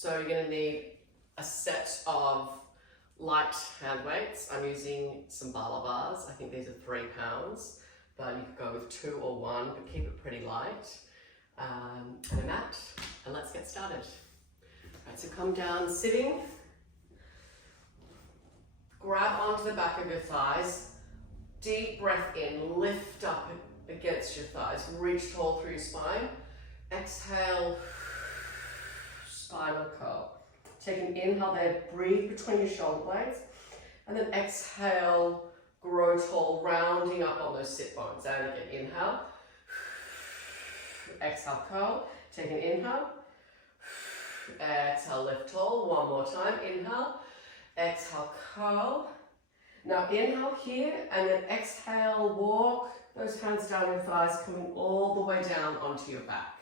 So you're going to need a set of light hand weights. I'm using some Bala bars. I think these are 3 pounds, but you could go with 2 or 1, but keep it pretty light. And a mat, and let's get started. Right, so come down sitting, grab onto the back of your thighs, deep breath in, lift up against your thighs, reach tall through your spine, exhale, spinal curl. Take an inhale there, breathe between your shoulder blades, and then exhale, grow tall, rounding up on those sit bones. And again, inhale, exhale, curl, take an inhale, exhale, lift tall, one more time, inhale, exhale, curl. Now inhale here, and then exhale, walk those hands down your thighs, coming all the way down onto your back.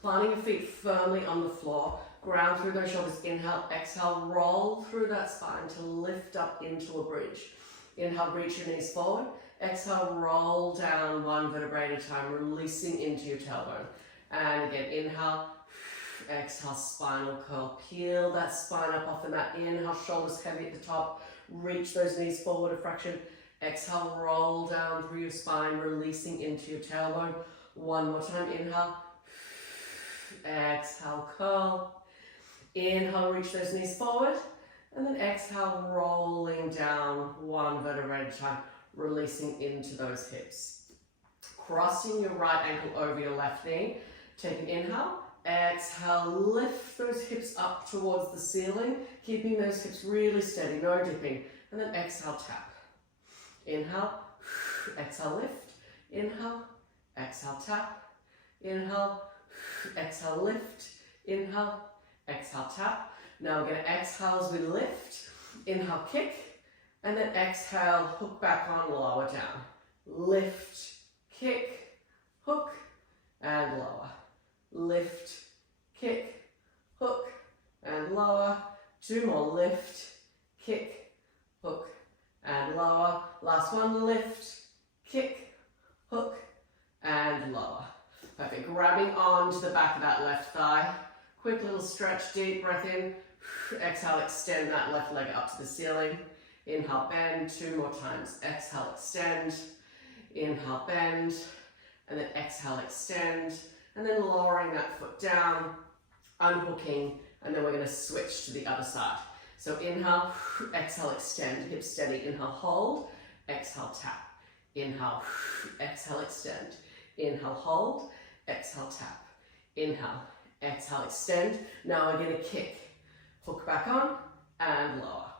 Planting your feet firmly on the floor, ground through those shoulders, inhale, exhale, roll through that spine to lift up into a bridge. Inhale, reach your knees forward, exhale, roll down 1 vertebrae at a time, releasing into your tailbone. And again, inhale, exhale, spinal curl, peel that spine up off the mat, inhale, shoulders heavy at the top, reach those knees forward a fraction, exhale, roll down through your spine, releasing into your tailbone. One more time, inhale, exhale, curl, inhale, reach those knees forward, and then exhale, rolling down 1 vertebrae at a time, releasing into those hips. Crossing your right ankle over your left knee, take an inhale, exhale, lift those hips up towards the ceiling, keeping those hips really steady, no dipping, and then exhale, tap. Inhale, exhale, lift, inhale, exhale, tap, inhale, exhale, lift, inhale, exhale, tap. Now we're going to exhale as we lift, inhale, kick, and then exhale, hook back on, lower down. Lift, kick, hook, and lower. Lift, kick, hook, and lower. 2 more, lift, kick, hook, and lower. Last one, lift, kick, hook, and lower. Perfect, grabbing onto the back of that left thigh. Quick little stretch, deep breath in. Exhale, extend that left leg up to the ceiling. Inhale, bend, 2 more times. Exhale, extend. Inhale, bend. And then exhale, extend. And then lowering that foot down, unhooking, and then we're going to switch to the other side. So inhale, exhale, extend, hips steady. Inhale, hold. Exhale, tap. Inhale, exhale, extend. Inhale, hold. Exhale, tap. Inhale, exhale, extend. Now we're going to kick. Hook back on and lower.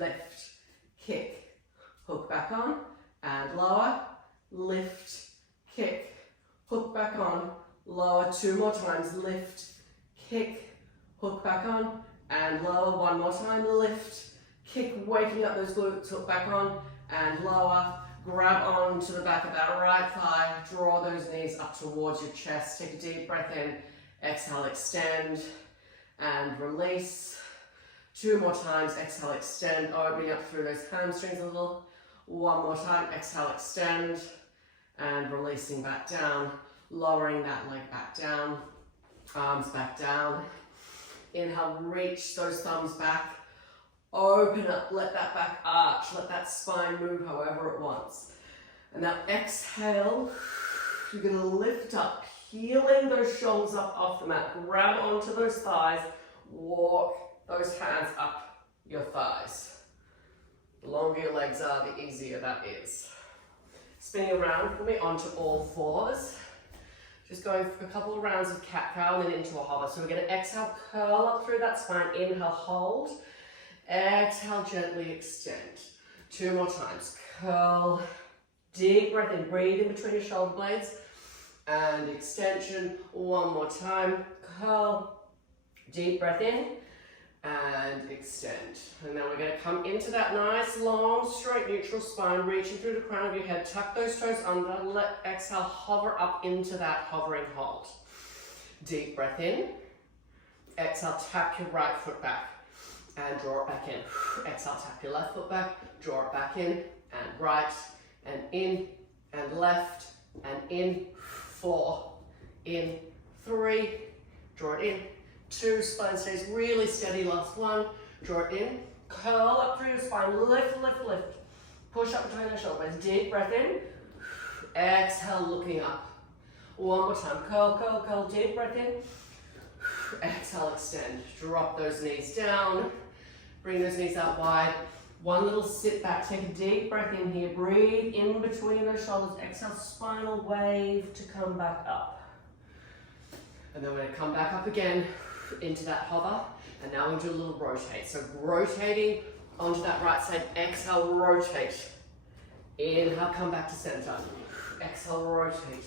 Lift, kick, hook back on and lower. Lift, kick, hook back on, lower. 2 more times. Lift, kick, hook back on and lower. 1 more time. Lift, kick, waking up those glutes, hook back on and lower. Grab on to the back of that right thigh, draw those knees up towards your chest. Take a deep breath in, exhale, extend, and release. 2 more times, exhale, extend, opening up through those hamstrings a little. 1 more time, exhale, extend, and releasing back down, lowering that leg back down, arms back down. Inhale, reach those thumbs back. Open up, let that back arch, let that spine move however it wants. And now exhale, you're going to lift up, peeling those shoulders up off the mat. Grab onto those thighs, walk those hands up your thighs. The longer your legs are, the easier that is. Spinning around for me onto all fours. Just going for a couple of rounds of cat-cow and then into a hover. So we're going to exhale, curl up through that spine, inhale, hold. Exhale, gently extend. 2 more times. Curl, deep breath in, breathe in between your shoulder blades. And extension, 1 more time. Curl, deep breath in, and extend. And then we're going to come into that nice, long, straight, neutral spine, reaching through the crown of your head. Tuck those toes under, let exhale, hover up into that hovering hold. Deep breath in. Exhale, tap your right foot back. And draw it back in. Exhale, tap your left foot back, draw it back in, and right, and in, and left, and in, 4, in, 3, draw it in, 2, spine stays really steady, last 1, draw it in, curl up through your spine, lift, lift, lift, push up between the shoulders, deep breath in, exhale, looking up, 1 more time, curl, curl, curl, deep breath in, exhale, extend, drop those knees down, bring those knees out wide, 1 little sit back, take a deep breath in here, breathe in between those shoulders, exhale, spinal wave to come back up. And then we're going to come back up again into that hover, and now we're going to do a little rotate. So rotating onto that right side, exhale, rotate. Inhale, come back to center. Exhale, rotate.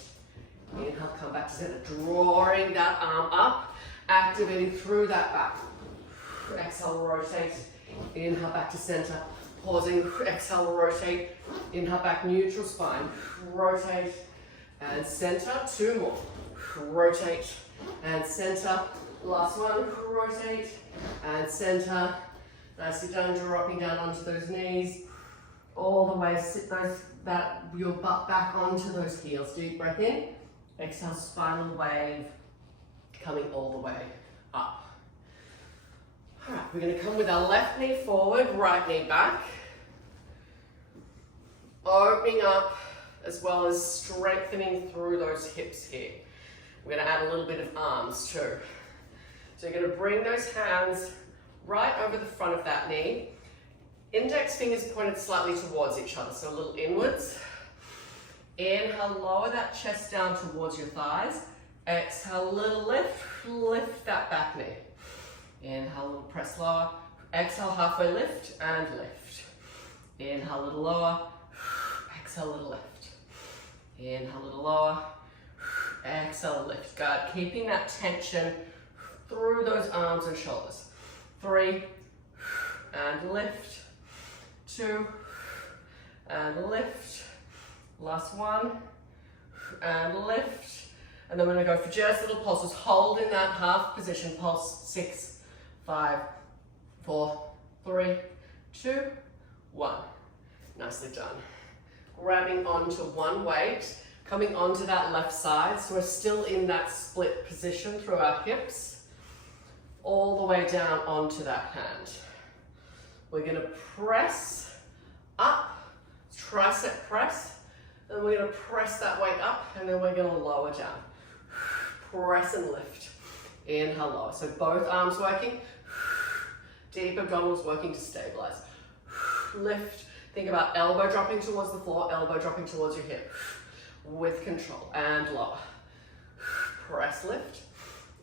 Inhale, come back to center. Drawing that arm up, activating through that back. Exhale, rotate. Inhale, back to center. Pausing, exhale, rotate. Inhale, back, neutral spine. Rotate and center. 2 more. Rotate and center. Last 1. Rotate and center. Nicely done. Dropping down onto those knees. All the way. Sit your butt back onto those heels. Deep breath in. Exhale, spinal wave. Coming all the way up. All right, we're going to come with our left knee forward, right knee back. Opening up as well as strengthening through those hips here. We're going to add a little bit of arms too. So you're going to bring those hands right over the front of that knee. Index fingers pointed slightly towards each other, so a little inwards. Inhale, lower that chest down towards your thighs. Exhale, little lift, lift that back knee. Inhale, little press lower. Exhale, halfway lift and lift. Inhale, little lower. Exhale, little lift. Inhale, little lower. Exhale, lift. Good. Keeping that tension through those arms and shoulders. 3 and lift. 2 and lift. Last 1 and lift. And then we're going to go for just little pulses. Hold in that half position. Pulse. 6, 5, 4, 3, 2, 1. Nicely done. Grabbing onto one weight, coming onto that left side. So we're still in that split position through our hips, all the way down onto that hand. We're going to press up, tricep press, then we're going to press that weight up, and then we're going to lower down. Press and lift. Inhale, lower. So both arms working. Deep abdominals working to stabilize. Lift. Think about elbow dropping towards the floor, elbow dropping towards your hip. With control. And lower. Press, lift.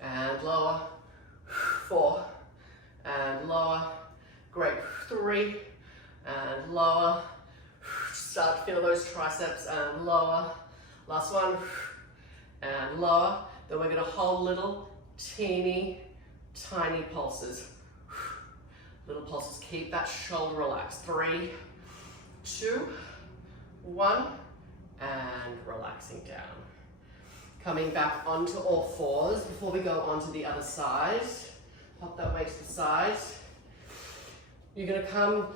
And lower. 4. And lower. Great. 3. And lower. Start to feel those triceps and lower. Last 1. And lower. Then we're going to hold little teeny tiny pulses. Little pulses. Keep that shoulder relaxed. 3, 2, 1, and relaxing down. Coming back onto all fours before we go onto the other side. Pop that weight to the side. You're going to come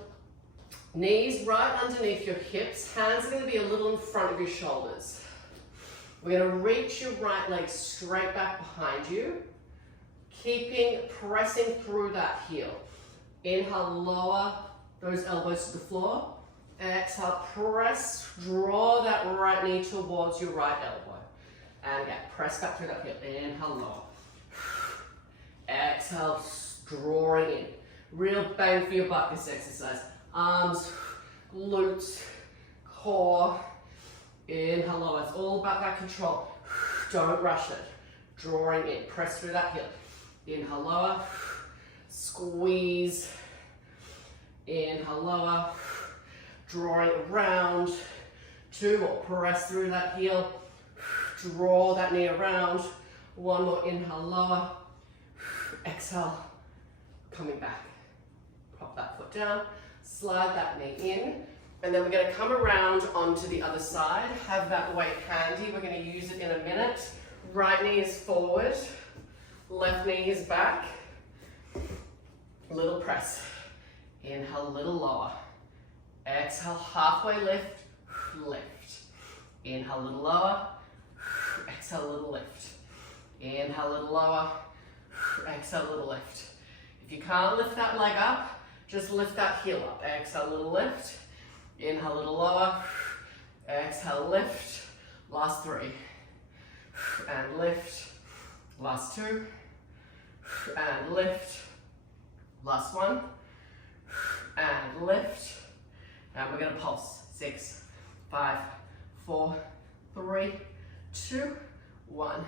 knees right underneath your hips. Hands are going to be a little in front of your shoulders. We're going to reach your right leg straight back behind you. Pressing through that heel. Inhale, lower those elbows to the floor. Exhale, press, draw that right knee towards your right elbow. And again, press back through that heel. Inhale, lower. Exhale, drawing in. Real bang for your butt this exercise. Arms, glutes, core. Inhale, lower. It's all about that control. Don't rush it. Drawing in. Press through that heel. Inhale, lower. Squeeze. Inhale, lower. Drawing around. 2 more. Press through that heel. Draw that knee around. 1 more. Inhale, lower. Exhale. Coming back. Pop that foot down. Slide that knee in. And then we're going to come around onto the other side. Have that weight handy. We're going to use it in a minute. Right knee is forward. Left knee is back. Little press. Inhale, little lower. Exhale, halfway lift. Lift. Inhale, little lower. Exhale, little lift. Inhale, little lower. Exhale, little lift. If you can't lift that leg up, just lift that heel up. Exhale, little lift. Inhale, little lower. Exhale, lift. Last 3. And lift. Last 2. And lift. Last 1. And lift. And we're going to pulse. 6, 5, 4, 3, 2, 1.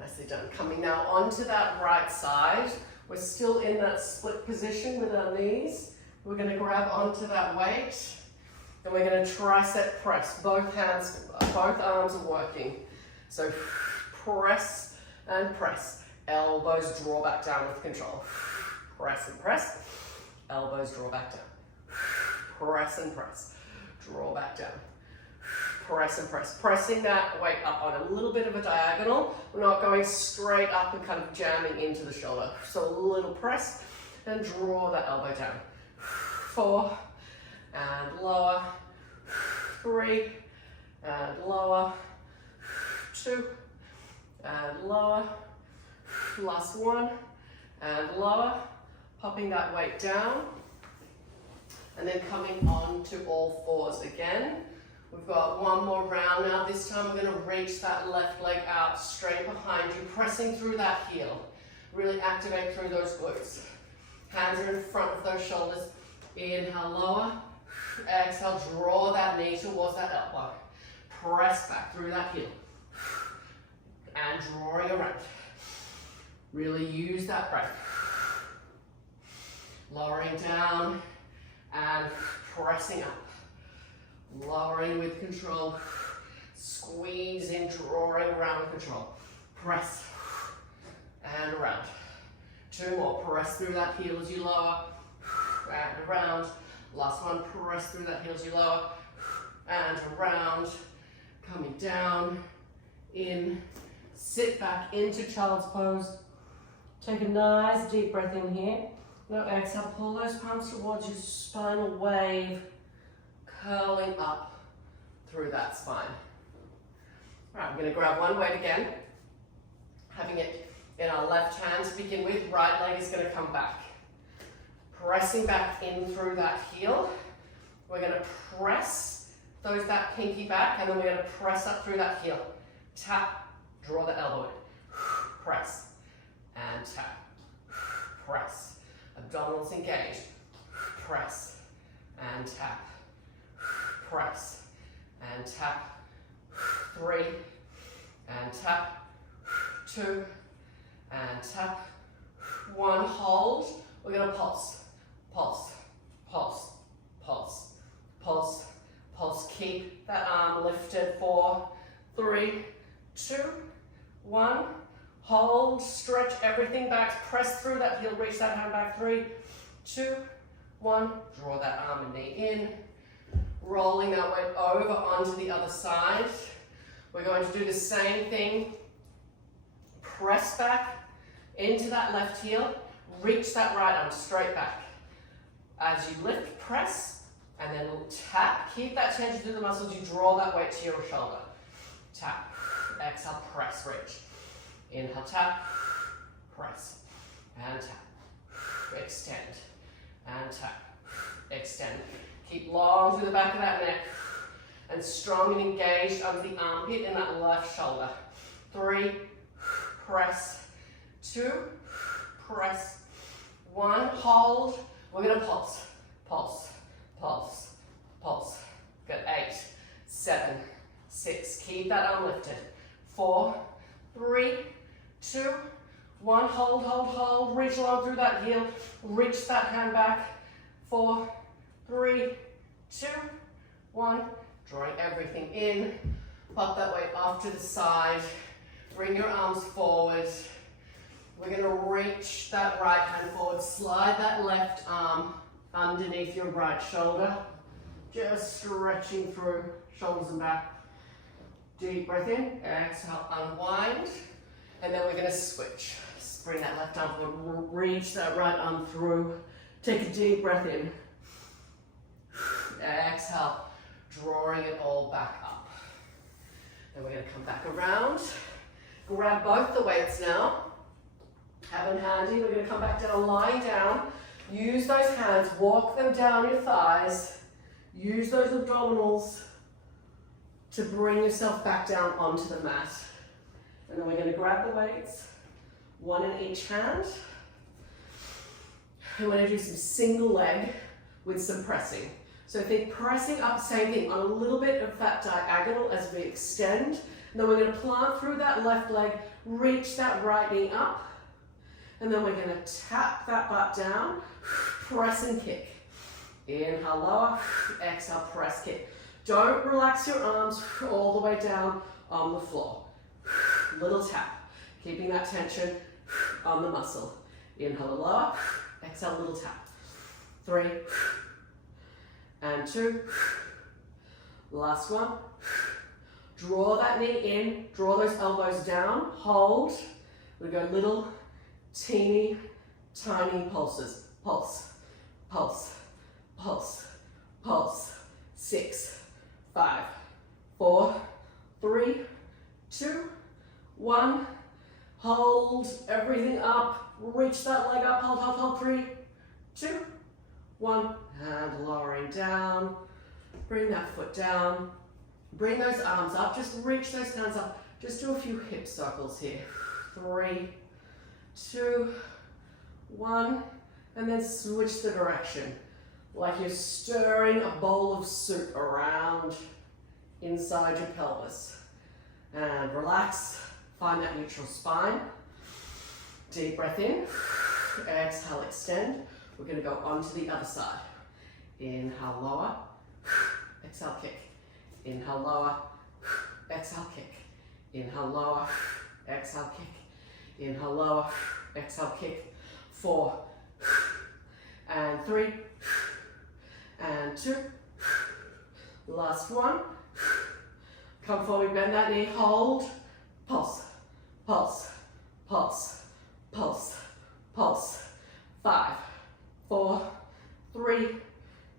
Nicely done. Coming now onto that right side. We're still in that split position with our knees. We're going to grab onto that weight. And we're going to tricep press. Both arms are working. So press and press. Elbows draw back down with control. Press and press. Elbows draw back down. Press and press. Draw back down. Press and press. Pressing that weight up on a little bit of a diagonal. We're not going straight up and kind of jamming into the shoulder. So a little press and draw that elbow down. 4 and lower. 3 and lower. 2 and lower. Last 1 and lower. Popping that weight down. And then coming on to all fours again. We've got one more round now. This time we're going to reach that left leg out straight behind you, pressing through that heel. Really activate through those glutes. Hands are in front of those shoulders. Inhale, lower. Exhale, draw that knee towards that elbow. Press back through that heel. And drawing around. Really use that breath. Lowering down and pressing up. Lowering with control, squeezing, drawing around with control. Press and around. 2 more, press through that heel as you lower and around. Last 1, press through that heel as you lower and around. Coming down, in, sit back into child's pose. Take a nice deep breath in here. Now exhale, pull those palms towards your spinal wave. Curling up through that spine. All right, we're going to grab one weight again. Having it in our left hand to begin with. Right leg is going to come back. Pressing back in through that heel. We're going to press that pinky back, and then we're going to press up through that heel. Tap, draw the elbow in. Press and tap. Press. Abdominals engaged. Press and tap. Press and tap. 3 and tap. 2 and tap. 1, hold. We're going to pulse, pulse, pulse, pulse, pulse, pulse. Keep that arm lifted. 4, 3, 2, 1. Hold, stretch everything back. Press through that heel, reach that hand back. 3, 2, 1. Draw that arm and knee in. Rolling that weight over onto the other side. We're going to do the same thing. Press back into that left heel. Reach that right arm straight back. As you lift, press, and then tap. Keep that tension through the muscles. You draw that weight to your shoulder. Tap. Exhale, press, reach. Inhale, tap. Press. And tap. Extend. And tap. Extend. Keep long through the back of that neck. And strong and engaged under the armpit in that left shoulder. 3. Press. 2. Press. 1. Hold. We're going to pulse. Pulse. Pulse. Pulse. Good. 8. 7. 6. Keep that arm lifted. 4. 3. 2. 1. Hold, hold, hold. Reach along through that heel. Reach that hand back. 4, 3, 2, 1. Drawing everything in. Pop that weight off to the side. Bring your arms forward. We're going to reach that right hand forward. Slide that left arm underneath your right shoulder. Just stretching through shoulders and back. Deep breath in. Exhale, unwind. And then we're going to switch. Bring that left arm forward. Reach that right arm through. Take a deep breath in. Exhale, drawing it all back up. Then we're going to come back around. Grab both the weights now. Have handy. We're going to come back down, lying down. Use those hands, walk them down your thighs. Use those abdominals to bring yourself back down onto the mat. And then we're going to grab the weights, one in each hand. And we're going to do some single leg with some pressing. So think pressing up, same thing, on a little bit of that diagonal as we extend. And then we're going to plant through that left leg, reach that right knee up. And then we're going to tap that butt down, press and kick. Inhale, lower, exhale, press, kick. Don't relax your arms all the way down on the floor. Little tap, keeping that tension on the muscle. Inhale, lower, exhale, little tap. 3 and 2. Last one. Draw that knee in, draw those elbows down, hold. We go little, teeny, tiny pulses. Pulse, pulse, pulse, pulse. 6, 5, 4, 3, 2, 1. Hold everything up. Reach that leg up. Hold, hold, hold. 3, 2, 1. And lowering down. Bring that foot down. Bring those arms up. Just reach those hands up. Just do a few hip circles here. 3, 2, 1. And then switch the direction. Like you're stirring a bowl of soup around inside your pelvis. And relax. Find that neutral spine. Deep breath in. Exhale, extend. We're going to go onto the other side. Inhale, lower. Exhale, kick. Inhale, lower. Exhale, kick. Inhale, lower. Exhale, kick. Inhale, lower. Exhale, kick. 4 and 3 and 2. Last one. Come forward, bend that knee, hold. Pulse, pulse, pulse, pulse, pulse. 5, 4, 3,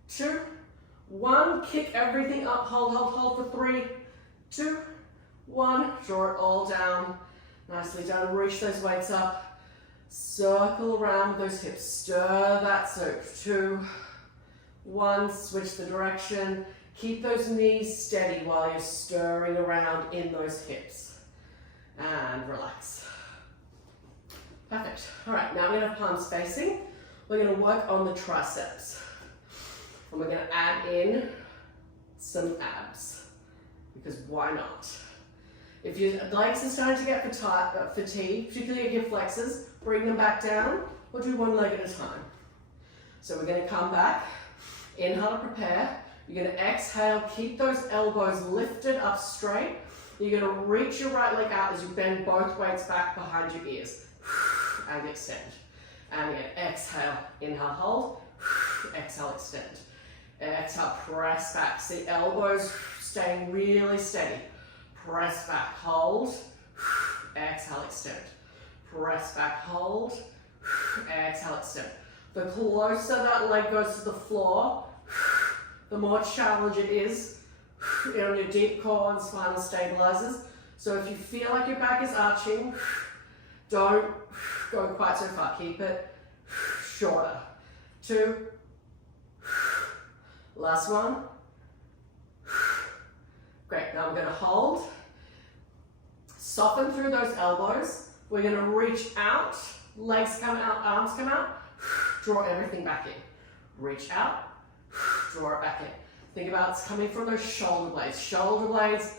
2, 1. Kick everything up, hold, hold, hold for 3, 2, 1. Draw it all down. Nicely done. Reach those weights up. Circle around with those hips. Stir that soup. 2, 1. Switch the direction. Keep those knees steady while you're stirring around in those hips. And relax. Perfect. All right, now we're going to have palms facing. We're going to work on the triceps. And we're going to add in some abs. Because why not? If your legs are starting to get fatigued, particularly your hip flexors, bring them back down or do one leg at a time. So we're going to come back, inhale to prepare. You're going to exhale, keep those elbows lifted up straight. You're going to reach your right leg out as you bend both weights back behind your ears. And extend. And again, exhale, inhale, hold. Exhale, extend. Exhale, press back. See elbows staying really steady. Press back, hold. Exhale, extend. Press back, hold. Exhale, extend. The closer that leg goes to the floor, the more challenge it is on your deep core and spinal stabilizers. So if you feel like your back is arching, don't go quite so far. Keep it shorter. 2. Last one. Great. Now we're going to hold. Soften through those elbows. We're going to reach out. Legs come out, arms come out. Draw everything back in. Reach out. Draw it back in. Think about it's coming from those shoulder blades. Shoulder blades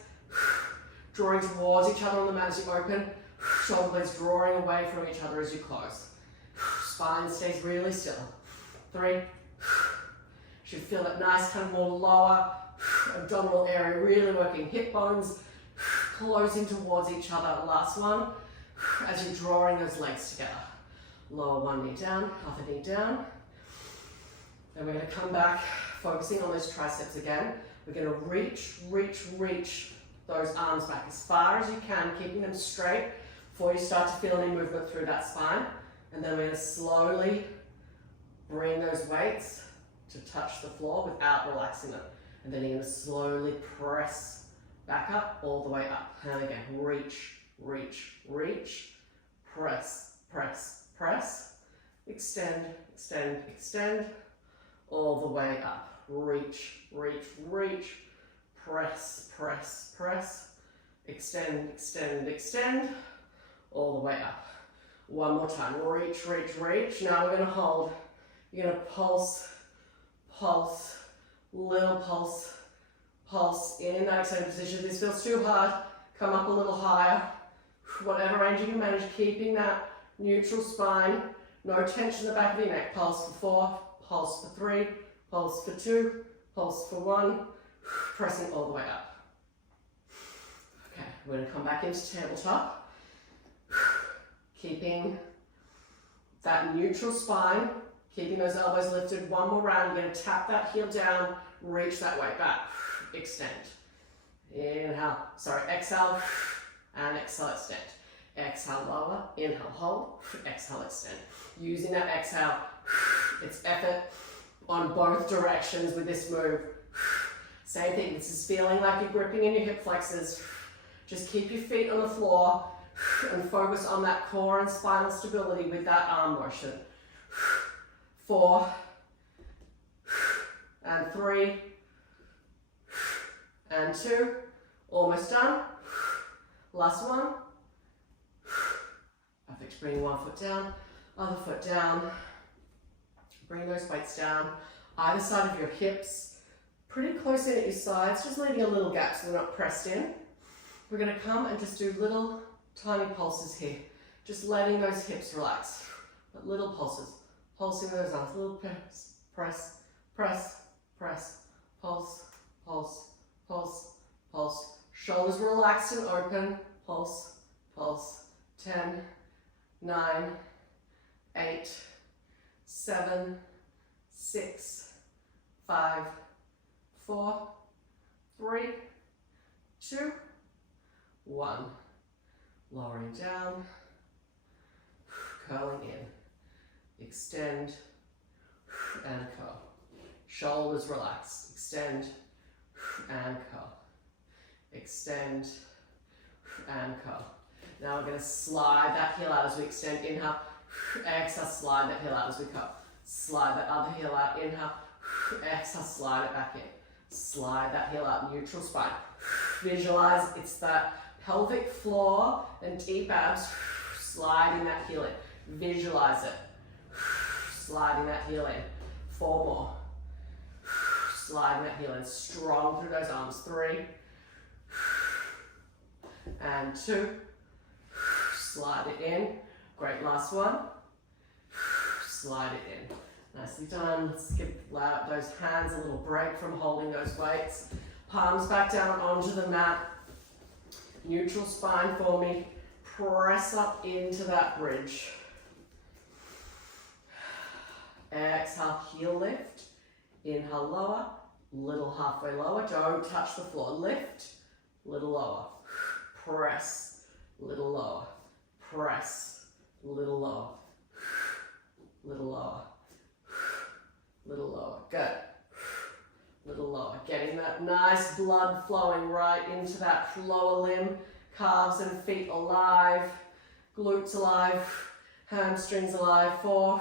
drawing towards each other on the mat as you open. Shoulder blades drawing away from each other as you close. Spine stays really still. 3. Should feel that nice kind of more lower abdominal area, really working hip bones, closing towards each other. Last one, as you're drawing those legs together. Lower one knee down, other knee down. And we're going to come back, focusing on those triceps again. We're going to reach those arms back as far as you can, keeping them straight before you start to feel any movement through that spine. And then we're going to slowly bring those weights to touch the floor without relaxing them. And then you're going to slowly press back up, all the way up. And again, reach, press, press, press. extend, extend, extend, all the way up. Reach, reach, reach, press, press, press, extend, extend, extend, all the way up. One more time, reach, reach, reach. Now we're going to hold. You're going to pulse, pulse, little pulse, pulse in that extended position. If this feels too hard, come up a little higher. Whatever range you can manage, keeping that neutral spine. No tension in the back of your neck. Pulse for 4, pulse for 3, pulse for 2, pulse for 1. Pressing all the way up. Okay, we're going to come back into tabletop. Keeping that neutral spine, keeping those elbows lifted. One more round. You're going to tap that heel down, reach that weight back. Extend. Inhale, exhale, and exhale, extend. Exhale, lower, inhale, hold, exhale, extend. Using that exhale, it's effort on both directions with this move. Same thing, this is feeling like you're gripping in your hip flexors. Just keep your feet on the floor and focus on that core and spinal stability with that arm motion. 4, and 3, and 2, almost done. Last one. Perfect, bring one foot down, other foot down. Bring those weights down, either side of your hips, pretty close in at your sides, just leaving a little gap so they're not pressed in. We're going to come and just do little tiny pulses here, just letting those hips relax, but little pulses, pulsing those arms, little press, press, press, press, pulse, pulse, pulse, pulse, shoulders relaxed and open, pulse, pulse, 10, 9, 8, 7, 6, 5, 4, 3, 2, 1. Lowering down, curling in, extend, and curl. Shoulders relax, extend, and curl. Extend, and curl. Now we're going to slide that heel out as we extend, inhale, exhale, slide that heel out as we curl. Slide that other heel out, inhale, exhale, slide it back in. Slide that heel out, neutral spine. Visualize it's that pelvic floor and deep abs, sliding that heel in. Visualize it. Sliding that heel in. 4 more. Sliding that heel in. Strong through those arms. 3. And 2. Slide it in. Great, last one. Slide it in. Nicely done. Let's give those hands a little break from holding those weights. Palms back down onto the mat. Neutral spine for me. Press up into that bridge. Exhale, heel lift. Inhale, lower. Little halfway lower. Don't touch the floor. Lift. Little lower. Press. Little lower. Press. Little lower. Little lower. Little lower. Good. Little lower. Getting that nice blood flowing right into that lower limb. Calves and feet alive. Glutes alive. Hamstrings alive. 4.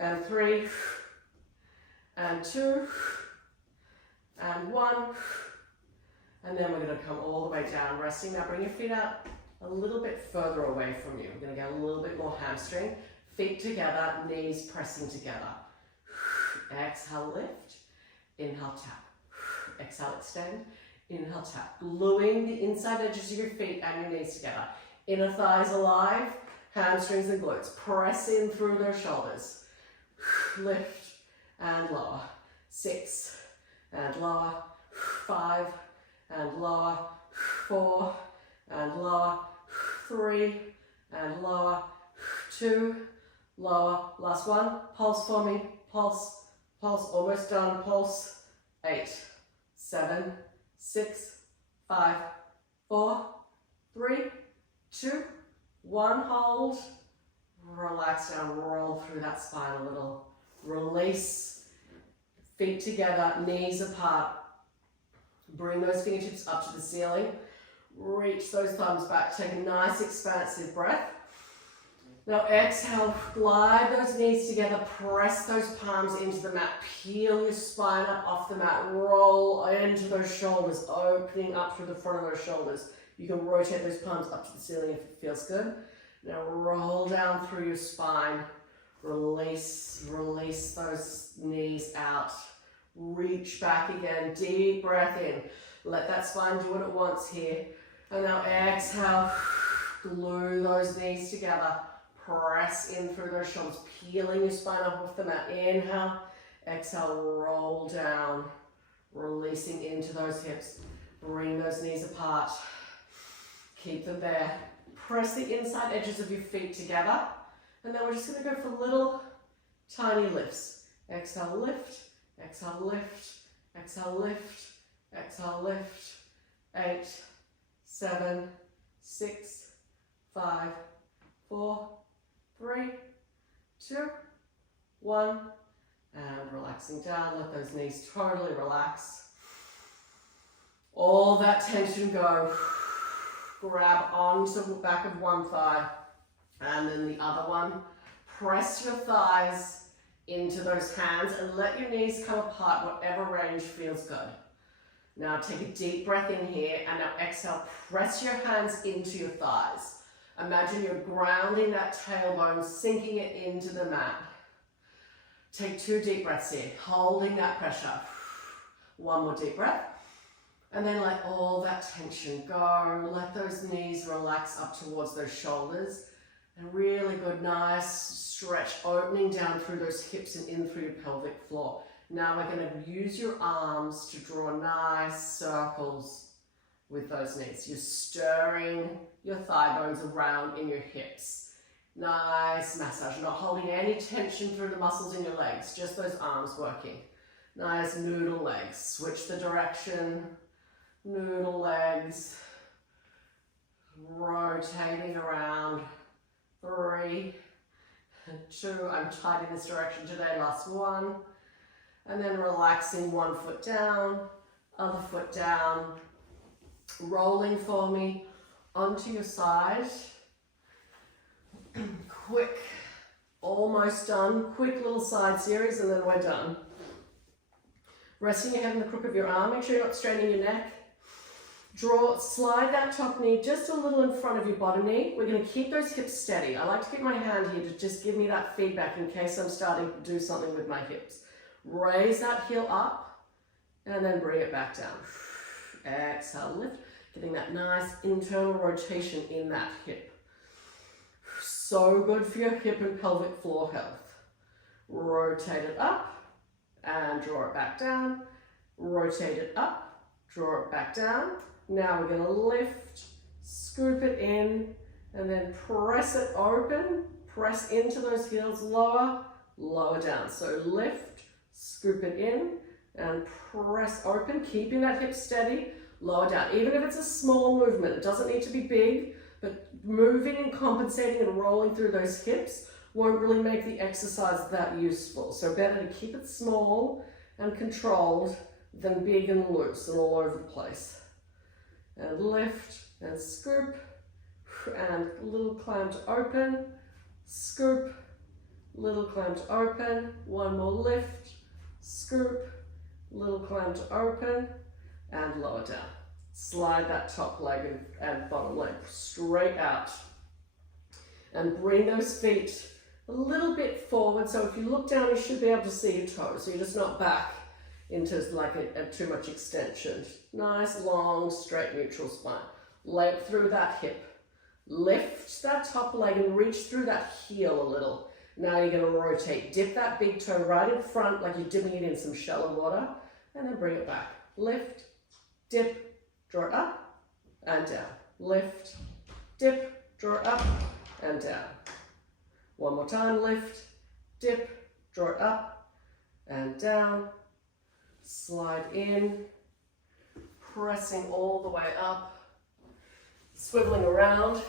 And 3. And 2. And 1. And then we're going to come all the way down, resting. Now bring your feet out a little bit further away from you. We're going to get a little bit more hamstring. Feet together, knees pressing together. Exhale, lift. Inhale, tap. Exhale, extend. Inhale, tap. Gluing the inside edges of your feet and your knees together. Inner thighs alive, hamstrings and glutes. Press in through those shoulders. Lift and lower. 6 and lower. 5 and lower. 4 and lower. 3 and lower. 2, lower. Last one. Pulse for me. Pulse. Pulse. Almost done. Pulse. 8, 7, 6, 5, 4, 3, 2, 1. Hold. Relax down. Roll through that spine a little. Release. Feet together. Knees apart. Bring those fingertips up to the ceiling. Reach those thumbs back. Take a nice expansive breath. Now exhale, glide those knees together, press those palms into the mat, peel your spine up off the mat, roll into those shoulders, opening up through the front of those shoulders. You can rotate those palms up to the ceiling if it feels good. Now roll down through your spine, release those knees out, reach back again, deep breath in. Let that spine do what it wants here. And now exhale, glue those knees together. Press in through those shoulders, peeling your spine up off the mat. Inhale, exhale, roll down, releasing into those hips. Bring those knees apart. Keep them there. Press the inside edges of your feet together. And then we're just going to go for little tiny lifts. Exhale, lift, exhale, lift, exhale, lift, exhale, lift. 8, 7, 6, 5, 4, 3, 2, 1, and relaxing down. Let those knees totally relax. All that tension go. Grab onto the back of one thigh and then the other one. Press your thighs into those hands and let your knees come apart, whatever range feels good. Now take a deep breath in here and now exhale, press your hands into your thighs. Imagine you're grounding that tailbone, sinking it into the mat. Take 2 deep breaths here, holding that pressure. 1 more deep breath. And then let all that tension go. Let those knees relax up towards those shoulders. And really good, nice stretch, opening down through those hips and in through your pelvic floor. Now we're going to use your arms to draw nice circles with those knees. You're stirring your thigh bones around in your hips. Nice massage, not holding any tension through the muscles in your legs, just those arms working. Nice noodle legs. Switch the direction. Noodle legs. Rotating around. 3, 2, I'm tight in this direction today, last 1. And then relaxing, 1 foot down, other foot down. Rolling for me onto your side. Quick, almost done. Quick little side series and then we're done. Resting your head in the crook of your arm. Make sure you're not straining your neck. Slide that top knee just a little in front of your bottom knee. We're going to keep those hips steady. I like to keep my hand here to just give me that feedback in case I'm starting to do something with my hips. Raise that heel up and then bring it back down. Exhale, lift. Getting that nice internal rotation in that hip. So good for your hip and pelvic floor health. Rotate it up and draw it back down. Rotate it up, draw it back down. Now we're going to lift, scoop it in, and then press it open. Press into those heels, lower, lower down. So lift, scoop it in, and press open, keeping that hip steady, lower down. Even if it's a small movement, it doesn't need to be big, but moving and compensating and rolling through those hips won't really make the exercise that useful. So better to keep it small and controlled than big and loose and all over the place. And lift and scoop and little climb to open, scoop, little climb to open, 1 more lift, scoop, little climb to open and lower down. Slide that top leg and bottom leg straight out and bring those feet a little bit forward. So if you look down, you should be able to see your toes. So you're just not back into like a too much extension. Nice, long, straight, neutral spine. Leg through that hip. Lift that top leg and reach through that heel a little. Now you're going to rotate. Dip that big toe right in front like you're dipping it in some shallow water. And then bring it back. Lift, dip, draw it up and down. Lift, dip, draw it up and down. 1 more time. Lift, dip, draw it up and down. Slide in, pressing all the way up, swiveling around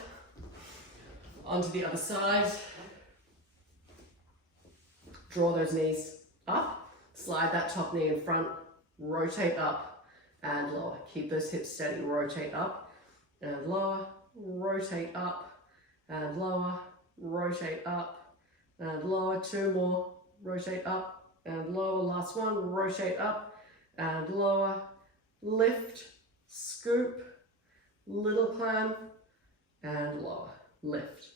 onto the other side. Draw those knees up, slide that top knee in front, rotate up and lower. Keep those hips steady, rotate up and lower, rotate up and lower, rotate up and lower, 2 more, rotate up and lower, last one, rotate up and lower, lift, scoop, little climb and lower, lift,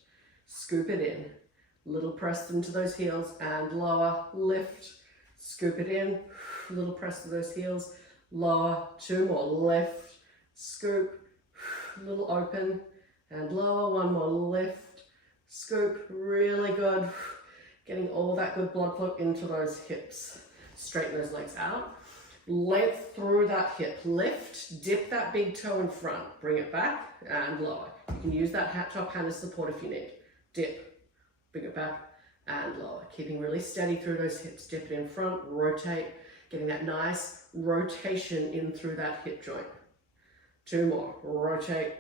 scoop it in, little press into those heels and lower, lift, scoop it in, little press to those heels, lower, 2 more, lift, scoop, little open and lower, 1 more, lift, scoop, really good, getting all that good blood flow into those hips, straighten those legs out, length through that hip, lift, dip that big toe in front, bring it back and lower, you can use that hat top hand as support if you need, dip, bring it back and lower, keeping really steady through those hips, dip it in front, rotate, getting that nice rotation in through that hip joint. 2 more, rotate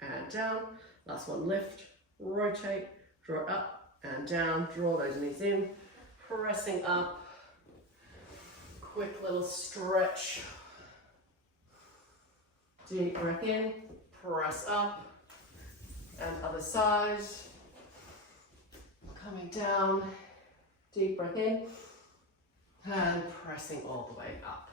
and down, last one, lift, rotate, draw it up and down, draw those knees in, pressing up, quick little stretch, deep breath in, press up, and other side, coming down, deep breath in, and pressing all the way up.